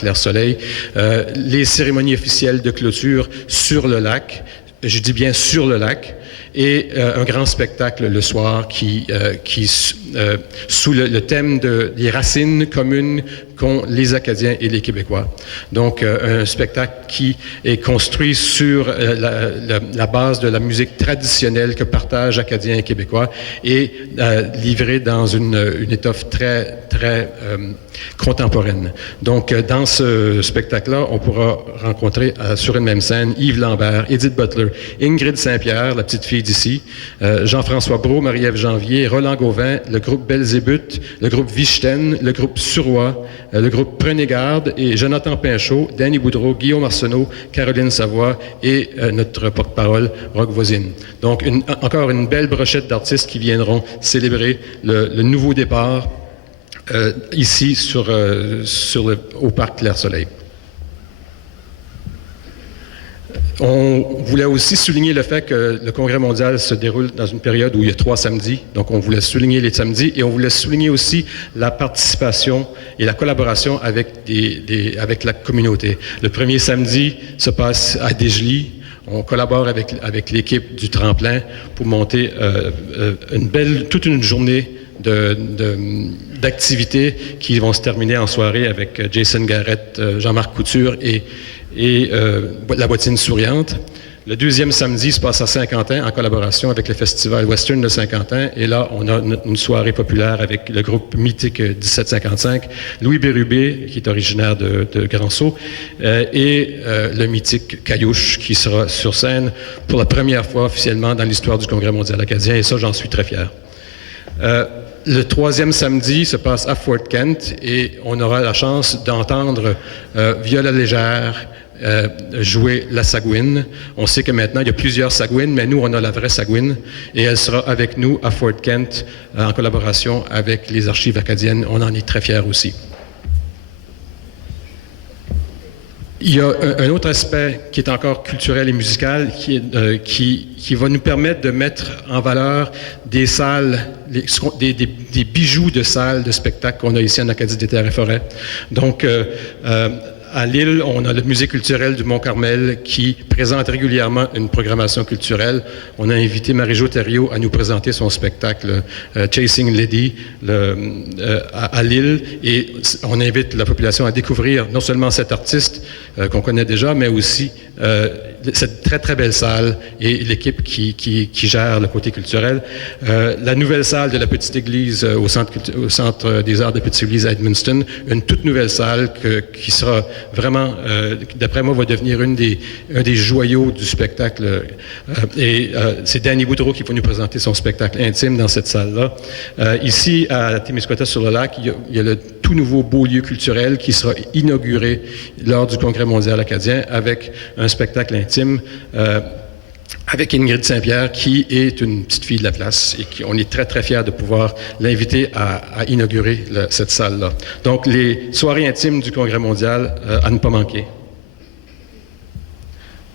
Clair-Soleil. Les cérémonies officielles de clôture sur le lac, je dis bien sur le lac, et un grand spectacle le soir qui sous le thème des racines communes qu'ont les Acadiens et les Québécois. Donc, un spectacle qui est construit sur la base de la musique traditionnelle que partagent Acadiens et Québécois et livré dans une étoffe très, très contemporaine. Donc, dans ce spectacle-là, on pourra rencontrer sur une même scène Yves Lambert, Edith Butler, Ingrid Saint-Pierre, la petite fille d'ici, Jean-François Brault, Marie-Ève Janvier, Roland Gauvin, le groupe Belzébuth, le groupe Vichten, le groupe Suroît, le groupe Prenez Garde et Jonathan Pinchot, Danny Boudreau, Guillaume Arsenault, Caroline Savoie et notre porte-parole, Roch Voisine. Donc, encore une belle brochette d'artistes qui viendront célébrer le nouveau départ ici au Parc Clair-Soleil. On voulait aussi souligner le fait que le Congrès mondial se déroule dans une période où il y a 3 samedis. Donc, on voulait souligner les samedis et on voulait souligner aussi la participation et la collaboration avec la communauté. Le premier samedi se passe à Desjely. On collabore avec l'équipe du Tremplin pour monter toute une journée d'activités qui vont se terminer en soirée avec Jason Garrett, Jean-Marc Couture et la bottine souriante. Le deuxième samedi se passe à Saint-Quentin en collaboration avec le Festival Western de Saint-Quentin. Et là, on a une soirée populaire avec le groupe mythique 1755, Louis Bérubé, qui est originaire de Grand-Sault, et le mythique Caillouche, qui sera sur scène pour la première fois officiellement dans l'histoire du Congrès mondial acadien. Et ça, j'en suis très fier. Le troisième samedi se passe à Fort Kent et on aura la chance d'entendre Viola Légère jouer la Sagouine. On sait que maintenant, il y a plusieurs Sagouines, mais nous, on a la vraie Sagouine et elle sera avec nous à Fort Kent en collaboration avec les archives acadiennes. On en est très fiers aussi. Il y a un autre aspect qui est encore culturel et musical qui va nous permettre de mettre en valeur des salles, des bijoux de salles de spectacle qu'on a ici en Acadie des Terres et Forêts. Donc, à Lille, on a le Musée culturel du Mont-Carmel qui présente régulièrement une programmation culturelle. On a invité Marie-Jo Thériault à nous présenter son spectacle Chasing Lady à Lille et on invite la population à découvrir non seulement cet artiste qu'on connaît déjà, mais aussi cette très très belle salle et l'équipe qui gère le côté culturel. La nouvelle salle de la Petite Église au Centre des Arts de Petite Église à Edmundston, une toute nouvelle salle qui sera vraiment, d'après moi, va devenir un des joyaux du spectacle. C'est Danny Boudreau qui va nous présenter son spectacle intime dans cette salle-là. Ici, à Témiscouata-sur-le-Lac, il y a le tout nouveau beau lieu culturel qui sera inauguré lors du Congrès mondial acadien avec un spectacle intime avec Ingrid Saint-Pierre, qui est une petite fille de la place et on est très, très fiers de pouvoir l'inviter à inaugurer cette salle-là. Donc, les soirées intimes du Congrès mondial à ne pas manquer.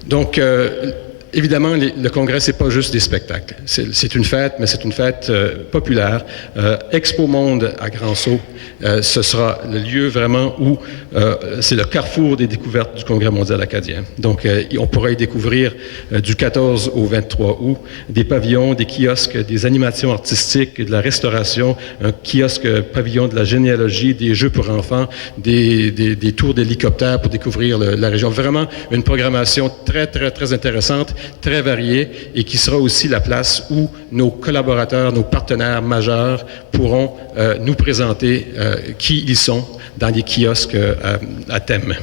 Donc, évidemment, le Congrès, c'est pas juste des spectacles. C'est une fête, mais c'est une fête populaire. Expo Monde à Grand-Sault, ce sera le lieu vraiment où c'est le carrefour des découvertes du Congrès mondial acadien. Donc, on pourra y découvrir du 14 au 23 août des pavillons, des kiosques, des animations artistiques, de la restauration, un kiosque pavillon de la généalogie, des jeux pour enfants, des tours d'hélicoptère pour découvrir la région. Vraiment une programmation très, très, très intéressante, très variée et qui sera aussi la place où nos collaborateurs, nos partenaires majeurs pourront nous présenter qui ils sont dans les kiosques à thème.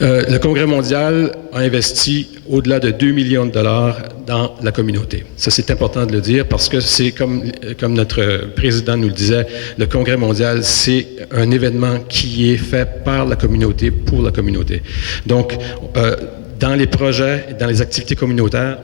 Le Congrès mondial a investi au-delà de 2 millions de dollars dans la communauté. Ça, c'est important de le dire parce que c'est comme notre président nous le disait, le Congrès mondial, c'est un événement qui est fait par la communauté, pour la communauté. Donc, dans les projets, dans les activités communautaires,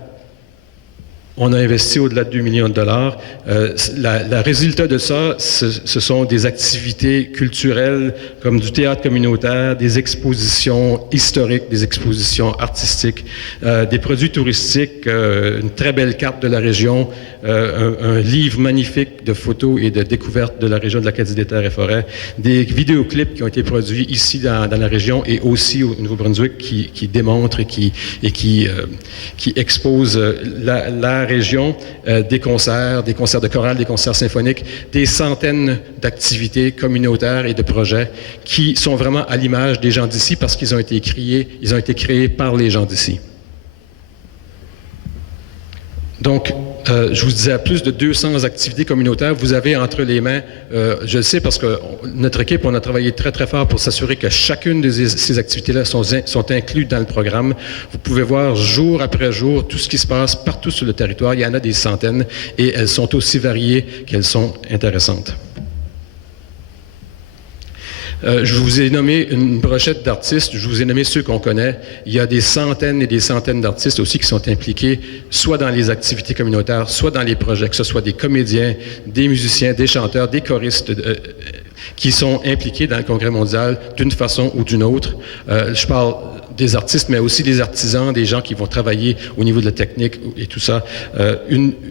On a investi au-delà de 2 millions de dollars. Le résultat de ça, ce sont des activités culturelles comme du théâtre communautaire, des expositions historiques, des expositions artistiques, des produits touristiques, une très belle carte de la région, un livre magnifique de photos et de découvertes de la région de l'Acadie des Terres et Forêts, des vidéoclips qui ont été produits ici dans la région et aussi au Nouveau-Brunswick qui démontrent et qui exposent la région, des concerts de chorale, des concerts symphoniques, des centaines d'activités communautaires et de projets qui sont vraiment à l'image des gens d'ici parce qu'ils ont été créés par les gens d'ici. Donc, je vous disais, plus de 200 activités communautaires, vous avez entre les mains, je le sais parce que notre équipe, on a travaillé très, très fort pour s'assurer que chacune de ces activités-là sont incluses dans le programme. Vous pouvez voir jour après jour tout ce qui se passe partout sur le territoire. Il y en a des centaines et elles sont aussi variées qu'elles sont intéressantes. Je vous ai nommé une brochette d'artistes, je vous ai nommé ceux qu'on connaît. Il y a des centaines et des centaines d'artistes aussi qui sont impliqués, soit dans les activités communautaires, soit dans les projets, que ce soit des comédiens, des musiciens, des chanteurs, des choristes, qui sont impliqués dans le Congrès mondial d'une façon ou d'une autre. Je parle des artistes, mais aussi des artisans, des gens qui vont travailler au niveau de la technique et tout ça.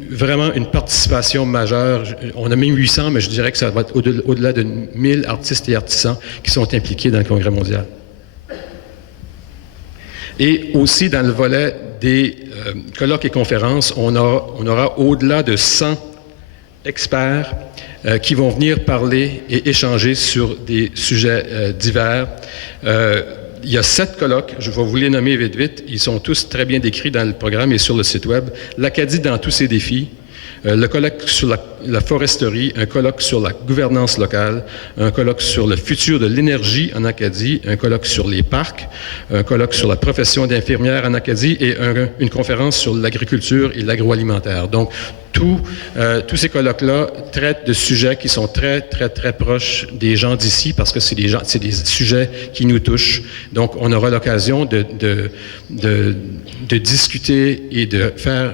Vraiment une participation majeure. On a même 800, mais je dirais que ça va être au-delà de 1000 artistes et artisans qui sont impliqués dans le Congrès mondial. Et aussi dans le volet des colloques et conférences, on aura au-delà de 100 experts qui vont venir parler et échanger sur des sujets divers. Il y a 7 colloques, je vais vous les nommer vite. Ils sont tous très bien décrits dans le programme et sur le site web. L'Acadie dans tous ses défis, le colloque sur la foresterie, un colloque sur la gouvernance locale, un colloque sur le futur de l'énergie en Acadie, un colloque sur les parcs, un colloque sur la profession d'infirmière en Acadie et une conférence sur l'agriculture et l'agroalimentaire. Donc, tous ces colloques-là traitent de sujets qui sont très, très, très proches des gens d'ici parce que c'est des sujets qui nous touchent. Donc, on aura l'occasion de discuter et de faire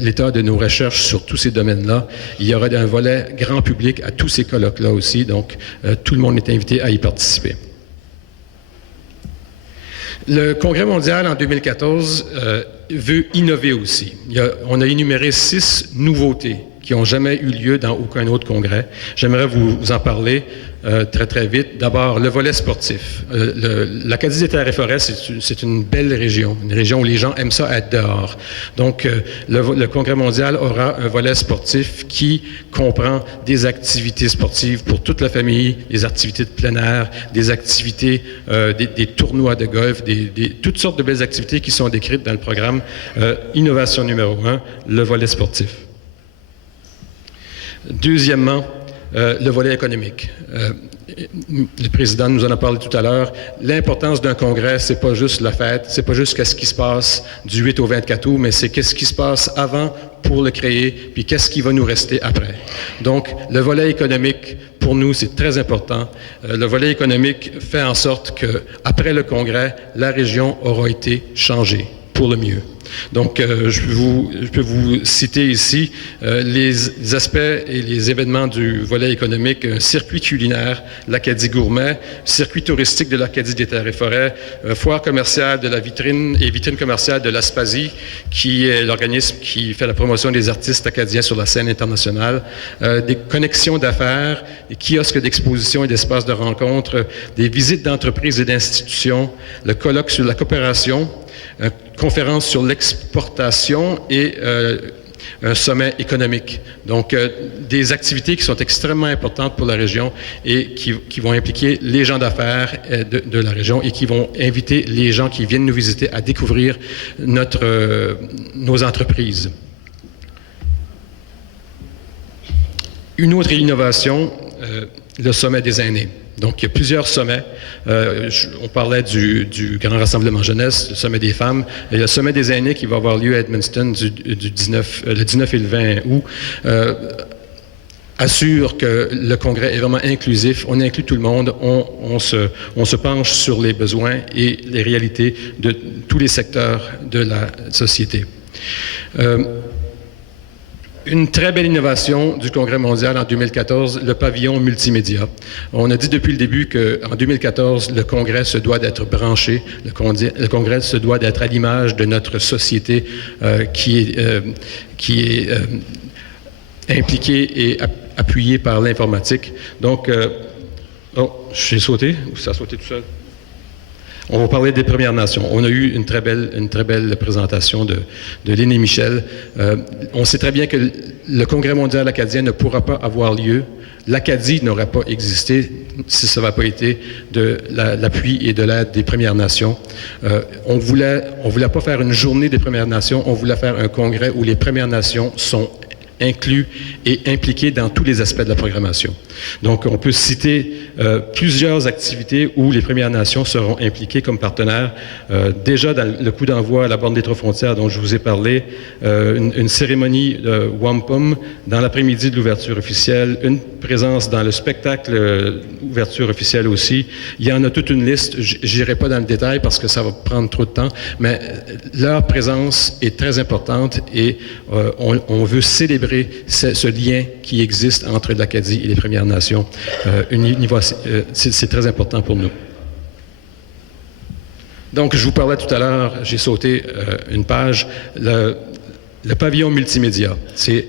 l'état de nos recherches sur tous ces domaines-là. Il y aura un volet grand public à tous ces colloques-là aussi. Donc, tout le monde est invité à y participer. Le Congrès mondial en 2014 veut innover aussi. On a énuméré 6 nouveautés qui n'ont jamais eu lieu dans aucun autre congrès. J'aimerais vous en parler très, très vite. D'abord, le volet sportif. L'Acadie des Terres et Forêts, c'est une belle région, une région où les gens aiment ça être dehors. Donc, le Congrès mondial aura un volet sportif qui comprend des activités sportives pour toute la famille, des activités de plein air, des activités, des tournois de golf, toutes sortes de belles activités qui sont décrites dans le programme. Innovation numéro 1, le volet sportif. Deuxièmement, le volet économique. Le président nous en a parlé tout à l'heure. L'importance d'un congrès, c'est pas juste la fête, c'est pas juste qu'est-ce qui se passe du 8 au 24 août, mais c'est qu'est-ce qui se passe avant pour le créer, puis qu'est-ce qui va nous rester après. Donc, le volet économique, pour nous, c'est très important. Le volet économique fait en sorte que, après le congrès, la région aura été changée pour le mieux. Donc, je peux vous citer ici les aspects et les événements du volet économique, un circuit culinaire, l'Acadie Gourmet, circuit touristique de l'Acadie des Terres et Forêts, foire commerciale de la vitrine et vitrine commerciale de l'Aspasie, qui est l'organisme qui fait la promotion des artistes acadiens sur la scène internationale, des connexions d'affaires, des kiosques d'exposition et d'espaces de rencontres, des visites d'entreprises et d'institutions, le colloque sur la coopération, une conférence sur l'exportation et un sommet économique. Donc, des activités qui sont extrêmement importantes pour la région et qui vont impliquer les gens d'affaires de la région et qui vont inviter les gens qui viennent nous visiter à découvrir nos entreprises. Une autre innovation, le sommet des aînés. Donc, il y a plusieurs sommets. On parlait du Grand Rassemblement Jeunesse, le sommet des femmes. Il y a le sommet des aînés qui va avoir lieu à Edmundston le 19 et le 20 août. Assure que le congrès est vraiment inclusif. On inclut tout le monde. On se penche sur les besoins et les réalités de tous les secteurs de la société. Une très belle innovation du Congrès mondial en 2014, le pavillon multimédia. On a dit depuis le début qu'en 2014, le Congrès se doit d'être branché, le Congrès se doit d'être à l'image de notre société qui est impliquée et appuyée par l'informatique. Donc, j'ai sauté, ou ça a sauté tout seul? On va parler des Premières Nations. On a eu une très belle présentation de Lynn et Michel. On sait très bien que le Congrès mondial acadien ne pourra pas avoir lieu. L'Acadie n'aurait pas existé si ça n'avait pas été de l'appui et de l'aide des Premières Nations. On voulait pas faire une journée des Premières Nations, on voulait faire un congrès où les Premières Nations sont inclus et impliqués dans tous les aspects de la programmation. Donc, on peut citer plusieurs activités où les Premières Nations seront impliquées comme partenaires. Déjà, dans le coup d'envoi à la borne des Trois-Frontières dont je vous ai parlé, une cérémonie de wampum dans l'après-midi de l'ouverture officielle, une présence dans le spectacle ouverture officielle aussi. Il y en a toute une liste. Je n'irai pas dans le détail parce que ça va prendre trop de temps, mais leur présence est très importante et on veut célébrer ce lien qui existe entre l'Acadie et les Premières Nations. C'est très important pour nous. Donc, je vous parlais tout à l'heure, j'ai sauté une page, le pavillon multimédia. C'est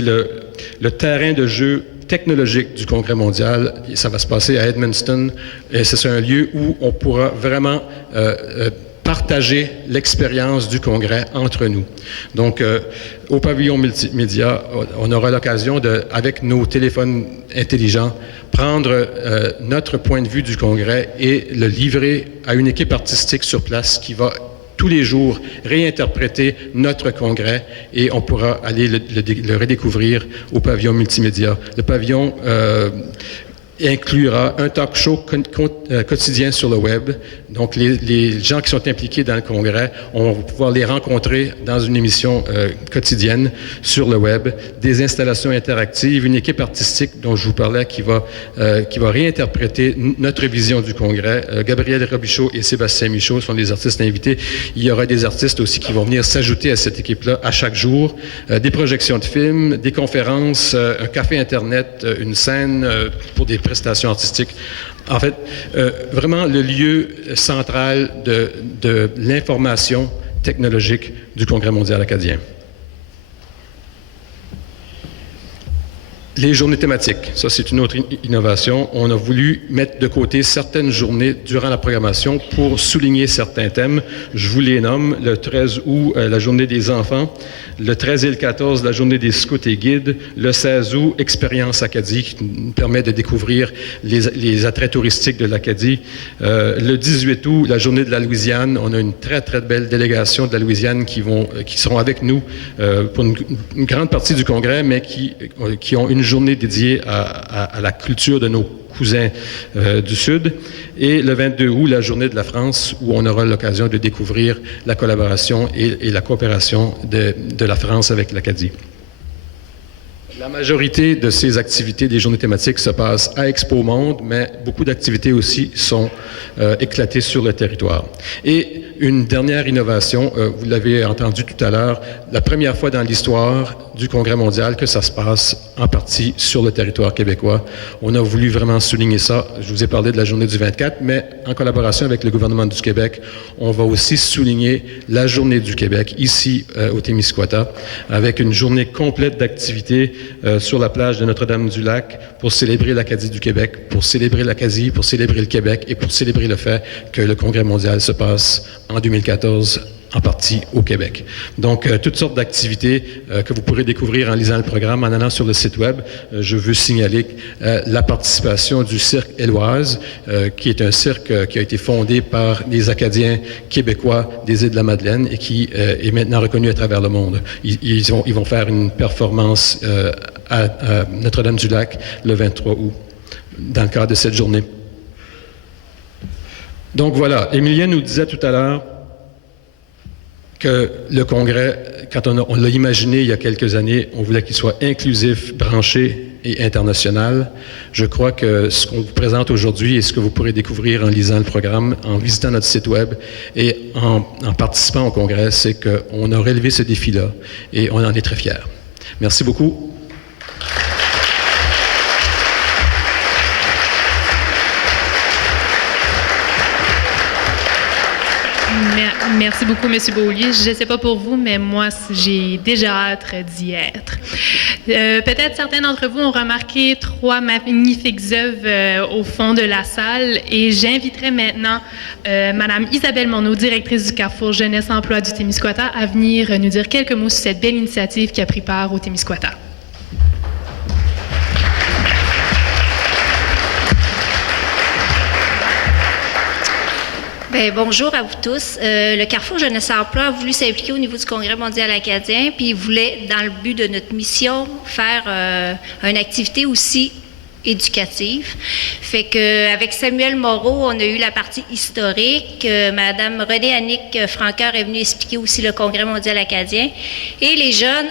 le terrain de jeu technologique du Congrès mondial. Ça va se passer à Edmundston et c'est un lieu où on pourra vraiment partager l'expérience du Congrès entre nous. Donc, au pavillon multimédia, on aura l'occasion de, avec nos téléphones intelligents, prendre notre point de vue du Congrès et le livrer à une équipe artistique sur place qui va tous les jours réinterpréter notre Congrès et on pourra aller le redécouvrir au pavillon multimédia. Le pavillon inclura un talk show quotidien sur le web. Donc, les gens qui sont impliqués dans le Congrès, on va pouvoir les rencontrer dans une émission quotidienne sur le web, des installations interactives, une équipe artistique dont je vous parlais qui va réinterpréter notre vision du Congrès. Gabriel Robichaud et Sébastien Michaud sont les artistes invités. Il y aura des artistes aussi qui vont venir s'ajouter à cette équipe-là à chaque jour. Des projections de films, des conférences, un café Internet, une scène pour des prestations artistiques. En fait, vraiment le lieu central de l'information technologique du Congrès mondial acadien. Les journées thématiques, ça c'est une autre innovation. On a voulu mettre de côté certaines journées durant la programmation pour souligner certains thèmes. Je vous les nomme. Le 13 août, la journée des enfants. Le 13 et le 14, la journée des scouts et guides. Le 16 août, Expérience Acadie, qui nous permet de découvrir les attraits touristiques de l'Acadie. Le 18 août, la journée de la Louisiane. On a une très, très belle délégation de la Louisiane qui seront avec nous pour une grande partie du Congrès, mais qui ont une journée dédiée à la culture de nos cousins du Sud. Et le 22 août, la journée de la France, où on aura l'occasion de découvrir la collaboration et la coopération de la France avec l'Acadie. La majorité de ces activités des journées thématiques se passent à Expo Monde, mais beaucoup d'activités aussi sont éclatées sur le territoire. Et une dernière innovation, vous l'avez entendu tout à l'heure, la première fois dans l'histoire du Congrès mondial que ça se passe en partie sur le territoire québécois. On a voulu vraiment souligner ça. Je vous ai parlé de la journée du 24, mais en collaboration avec le gouvernement du Québec, on va aussi souligner la journée du Québec ici au Témiscouata, avec une journée complète d'activités sur la plage de Notre-Dame-du-Lac pour célébrer l'Acadie du Québec, pour célébrer l'Acadie, pour célébrer le Québec et pour célébrer le fait que le Congrès mondial se passe en 2014 en partie au Québec. Donc, toutes sortes d'activités que vous pourrez découvrir en lisant le programme, en allant sur le site web. Je veux signaler la participation du Cirque Éloise, qui est un cirque qui a été fondé par les Acadiens québécois des Îles-de-la-Madeleine et qui est maintenant reconnu à travers le monde. Ils vont faire une performance à Notre-Dame-du-Lac le 23 août, dans le cadre de cette journée. Donc voilà, Émilien nous disait tout à l'heure que le Congrès, quand on l'a imaginé il y a quelques années, on voulait qu'il soit inclusif, branché et international. Je crois que ce qu'on vous présente aujourd'hui et ce que vous pourrez découvrir en lisant le programme, en visitant notre site web et en participant au Congrès, c'est qu'on a relevé ce défi-là et on en est très fiers. Merci beaucoup. Merci beaucoup, M. Beaulieu. Je ne sais pas pour vous, mais moi, j'ai déjà hâte d'y être. Peut-être certains d'entre vous ont remarqué 3 magnifiques œuvres au fond de la salle et j'inviterai maintenant Mme Isabelle Morneau, directrice du Carrefour Jeunesse Emploi du Témiscouata, à venir nous dire quelques mots sur cette belle initiative qui a pris part au Témiscouata. Bien, bonjour à vous tous. Le Carrefour Jeunesse Emploi a voulu s'impliquer au niveau du Congrès mondial acadien, puis il voulait, dans le but de notre mission, faire une activité aussi éducative. Fait que avec Samuel Moreau, on a eu la partie historique. Madame Renée-Annick Franqueur est venue expliquer aussi le Congrès mondial acadien. Et les jeunes,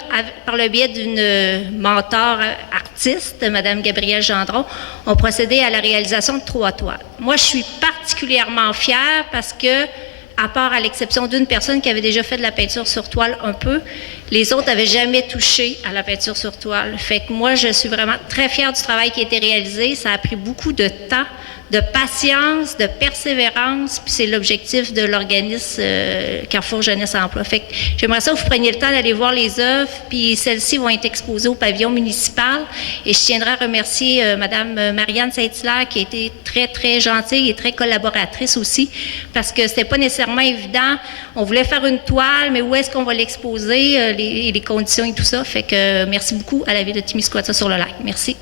par le biais d'une mentor artiste, Madame Gabrielle Gendron, ont procédé à la réalisation de 3 toiles. Moi, je suis particulièrement fière parce que, à part à l'exception d'une personne qui avait déjà fait de la peinture sur toile un peu, les autres n'avaient jamais touché à la peinture sur toile. Fait que moi, je suis vraiment très fière du travail qui a été réalisé. Ça a pris beaucoup de temps, de patience, de persévérance, puis c'est l'objectif de l'organisme Carrefour Jeunesse Emploi. Fait que j'aimerais ça que vous preniez le temps d'aller voir les œuvres, puis celles-ci vont être exposées au pavillon municipal. Et je tiendrai à remercier Mme Marianne Saint-Hilaire, qui a été très, très gentille et très collaboratrice aussi, parce que c'était pas nécessairement évident. On voulait faire une toile, mais où est-ce qu'on va l'exposer, les conditions et tout ça. Fait que merci beaucoup à la ville de Témiscouata sur le lac. Merci.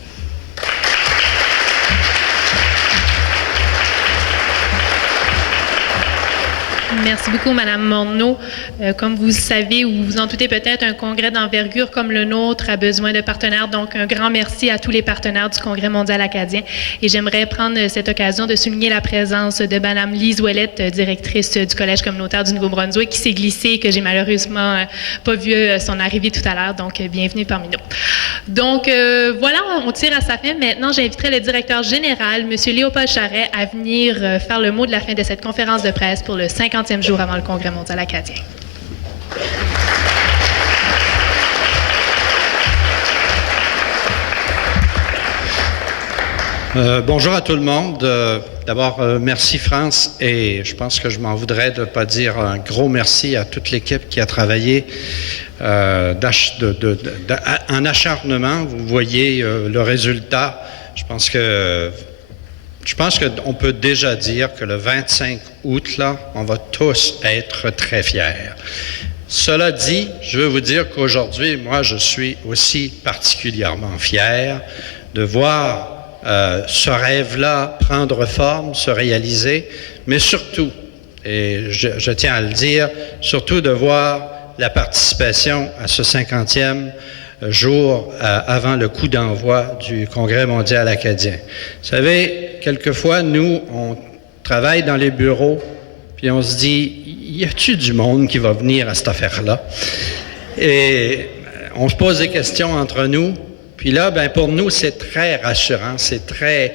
Merci beaucoup, Mme Morneau. Comme vous le savez ou vous en doutez peut-être, un congrès d'envergure comme le nôtre a besoin de partenaires. Donc, un grand merci à tous les partenaires du Congrès mondial acadien. Et j'aimerais prendre cette occasion de souligner la présence de Mme Lise Ouellette, directrice du Collège communautaire du Nouveau-Brunswick, qui s'est glissée et que j'ai malheureusement pas vu son arrivée tout à l'heure. Donc, bienvenue parmi nous. Donc, voilà, on tire à sa fin. Maintenant, j'inviterai le directeur général, M. Léopold Charret, à venir faire le mot de la fin de cette conférence de presse pour le 50e jour avant le Congrès mondial acadien. Bonjour à tout le monde. D'abord, merci France, et je pense que je m'en voudrais de ne pas dire un gros merci à toute l'équipe qui a travaillé en acharnement. Vous voyez le résultat. Je pense qu'on peut déjà dire que le 25 août, là, on va tous être très fiers. Cela dit, je veux vous dire qu'aujourd'hui, moi, je suis aussi particulièrement fier de voir ce rêve-là prendre forme, se réaliser, mais surtout, et je tiens à le dire, surtout de voir la participation à ce 50e jour avant le coup d'envoi du Congrès mondial acadien. Vous savez, quelquefois, nous, on travaille dans les bureaux, puis on se dit, y a-t-il du monde qui va venir à cette affaire-là? Et on se pose des questions entre nous, puis là, ben pour nous, c'est très rassurant, c'est très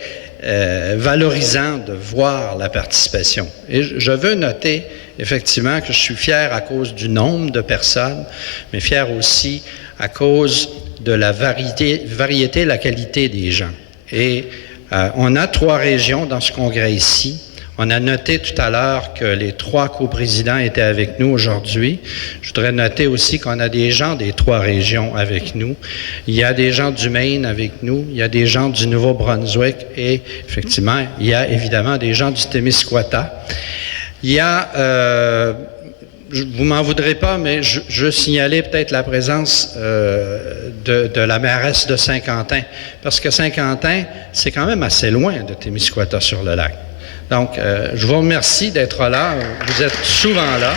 valorisant de voir la participation. Et je veux noter, effectivement, que je suis fier à cause du nombre de personnes, mais fier aussi à cause de la variété, la qualité des gens. Et on a 3 régions dans ce congrès ici. On a noté tout à l'heure que les 3 coprésidents étaient avec nous aujourd'hui. Je voudrais noter aussi qu'on a des gens des 3 régions avec nous. Il y a des gens du Maine avec nous, il y a des gens du Nouveau-Brunswick et, effectivement, il y a évidemment des gens du Témiscouata. Il y a... vous m'en voudrez pas, mais je veux signaler peut-être la présence de la mairesse de Saint-Quentin, parce que Saint-Quentin, c'est quand même assez loin de Témiscouata-sur-le-Lac. Donc, je vous remercie d'être là. Vous êtes souvent là.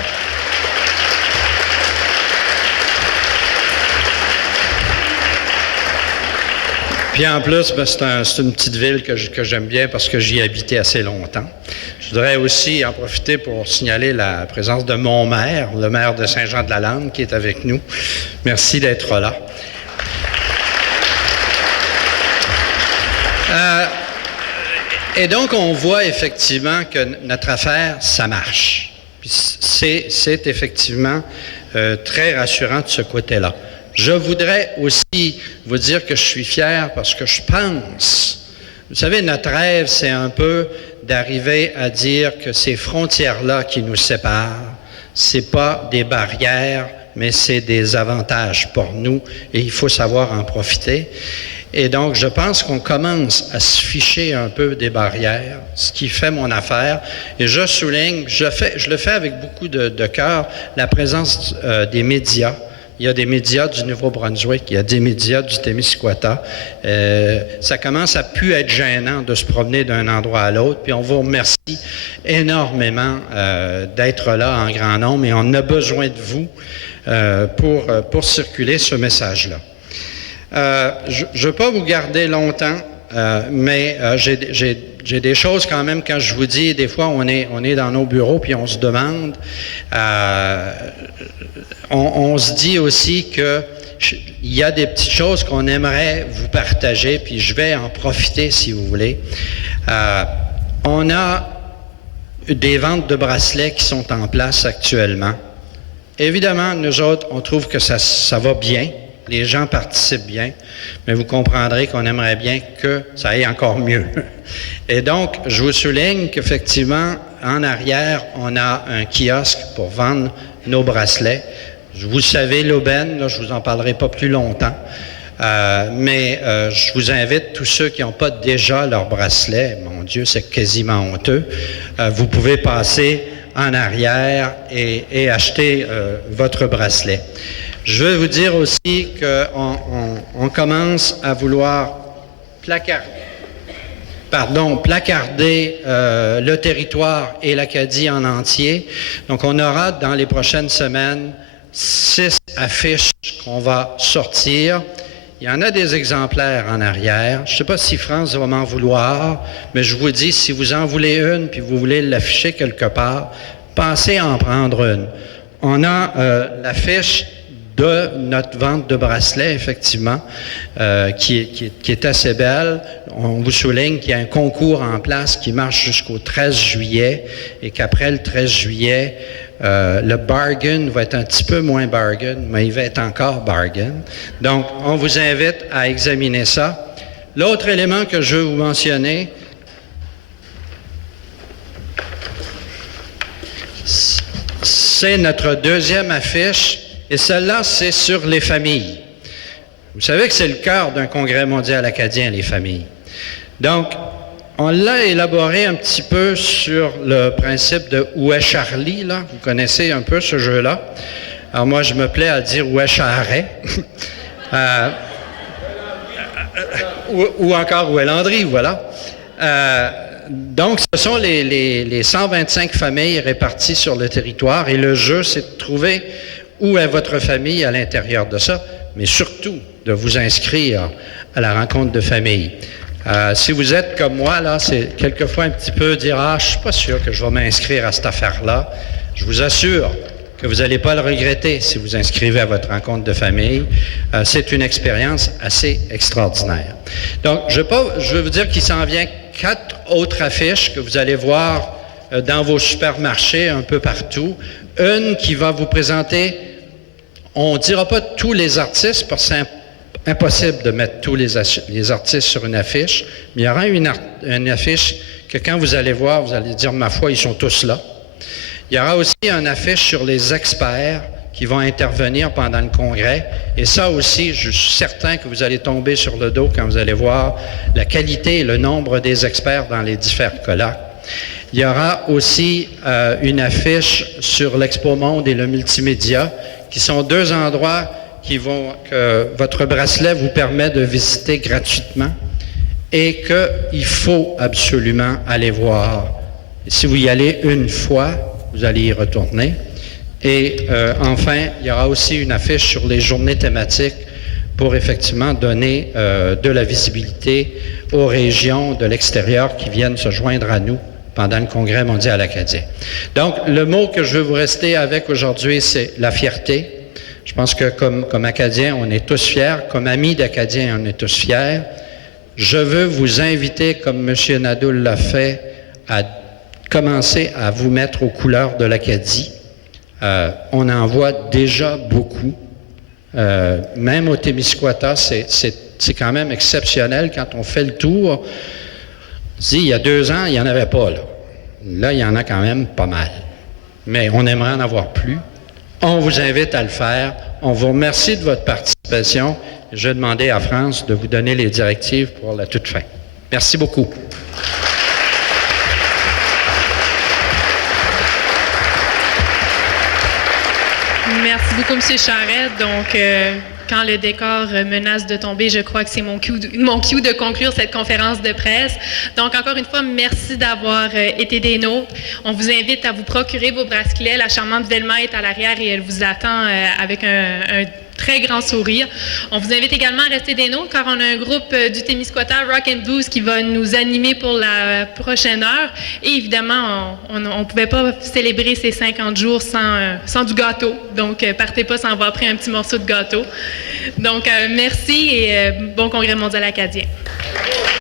Puis en plus, ben, c'est une petite ville que j'aime bien parce que j'y ai habité assez longtemps. Je voudrais aussi en profiter pour signaler la présence de mon maire, le maire de Saint-Jean-de-la-Lande, qui est avec nous. Merci d'être là. Et donc, on voit effectivement que notre affaire, ça marche. Puis c'est effectivement très rassurant de ce côté-là. Je voudrais aussi vous dire que je suis fier parce que je pense, vous savez, notre rêve, c'est un peu d'arriver à dire que ces frontières-là qui nous séparent, c'est pas des barrières, mais c'est des avantages pour nous et il faut savoir en profiter. Et donc, je pense qu'on commence à se ficher un peu des barrières, ce qui fait mon affaire. Et je souligne, je le fais avec beaucoup de cœur, la présence des médias. Il y a des médias du Nouveau-Brunswick, il y a des médias du Témiscouata. Ça commence à plus être gênant de se promener d'un endroit à l'autre. Puis on vous remercie énormément d'être là en grand nombre et on a besoin de vous pour circuler ce message-là. Je ne veux pas vous garder longtemps, mais j'ai des choses quand même, quand je vous dis, des fois on est dans nos bureaux puis on se demande, on se dit aussi que il y a des petites choses qu'on aimerait vous partager, puis je vais en profiter si vous voulez. On a des ventes de bracelets qui sont en place actuellement. Évidemment, nous autres, on trouve que ça va bien. Les gens participent bien, mais vous comprendrez qu'on aimerait bien que ça aille encore mieux. Et donc, je vous souligne qu'effectivement, en arrière, on a un kiosque pour vendre nos bracelets. Vous savez, l'aubaine, là, je ne vous en parlerai pas plus longtemps, mais je vous invite, tous ceux qui n'ont pas déjà leur bracelet, mon Dieu, c'est quasiment honteux, vous pouvez passer en arrière et acheter votre bracelet. Je veux vous dire aussi qu'on commence à vouloir placarder le territoire et l'Acadie en entier. Donc, on aura dans les prochaines semaines 6 affiches qu'on va sortir. Il y en a des exemplaires en arrière. Je ne sais pas si France va m'en vouloir, mais je vous dis, si vous en voulez une puis vous voulez l'afficher quelque part, pensez à en prendre une. On a l'affiche de notre vente de bracelets, effectivement, qui est assez belle. On vous souligne qu'il y a un concours en place qui marche jusqu'au 13 juillet et qu'après le 13 juillet, le bargain va être un petit peu moins bargain, mais il va être encore bargain. Donc, on vous invite à examiner ça. L'autre élément que je veux vous mentionner, c'est notre deuxième affiche. Et celle-là, c'est sur les familles. Vous savez que c'est le cœur d'un congrès mondial acadien, les familles. Donc, on l'a élaboré un petit peu sur le principe de « Où est Charlie », là? Vous connaissez un peu ce jeu-là. Alors moi, je me plais à dire « Où est Charret » ou encore « Où est Landry », voilà. Donc, ce sont les 125 familles réparties sur le territoire et le jeu, c'est de trouver où est votre famille à l'intérieur de ça, mais surtout de vous inscrire à la rencontre de famille. Si vous êtes comme moi, là, c'est quelquefois un petit peu dire « Ah, je ne suis pas sûr que je vais m'inscrire à cette affaire-là ». Je vous assure que vous n'allez pas le regretter si vous inscrivez à votre rencontre de famille. C'est une expérience assez extraordinaire. Donc, je veux vous dire qu'il s'en vient 4 autres affiches que vous allez voir dans vos supermarchés un peu partout. Une qui va vous présenter, on ne dira pas tous les artistes parce que c'est impossible de mettre tous les artistes sur une affiche, mais il y aura une affiche que quand vous allez voir, vous allez dire, ma foi, ils sont tous là. Il y aura aussi une affiche sur les experts qui vont intervenir pendant le congrès. Et ça aussi, je suis certain que vous allez tomber sur le dos quand vous allez voir la qualité et le nombre des experts dans les différents colloques. Il y aura aussi une affiche sur l'Expo Monde et le multimédia, qui sont 2 endroits que votre bracelet vous permet de visiter gratuitement et qu'il faut absolument aller voir. Si vous y allez une fois, vous allez y retourner. Et enfin, il y aura aussi une affiche sur les journées thématiques pour effectivement donner de la visibilité aux régions de l'extérieur qui viennent se joindre à nous pendant le Congrès mondial acadien. Donc, le mot que je veux vous rester avec aujourd'hui, c'est la fierté. Je pense que comme Acadiens, on est tous fiers. Comme amis d'Acadiens, on est tous fiers. Je veux vous inviter, comme M. Nadeau l'a fait, à commencer à vous mettre aux couleurs de l'Acadie. On en voit déjà beaucoup. Même au Témiscouata, c'est quand même exceptionnel quand on fait le tour. Il y a 2 ans, il n'y en avait pas, là. Là, il y en a quand même pas mal. Mais on aimerait en avoir plus. On vous invite à le faire. On vous remercie de votre participation. Je vais demander à France de vous donner les directives pour la toute fin. Merci beaucoup. Merci beaucoup, M. Charette. Donc, quand le décor menace de tomber, je crois que c'est mon cue de conclure cette conférence de presse. Donc, encore une fois, merci d'avoir été des nôtres. On vous invite à vous procurer vos bracelets. La charmante Velma est à l'arrière et elle vous attend avec un très grand sourire. On vous invite également à rester des nôtres car on a un groupe du Témiscouata Rock and Blues qui va nous animer pour la prochaine heure. Et évidemment, on ne pouvait pas célébrer ces 50 jours sans du gâteau. Donc, partez pas sans avoir pris un petit morceau de gâteau. Donc, merci et bon Congrès mondial acadien.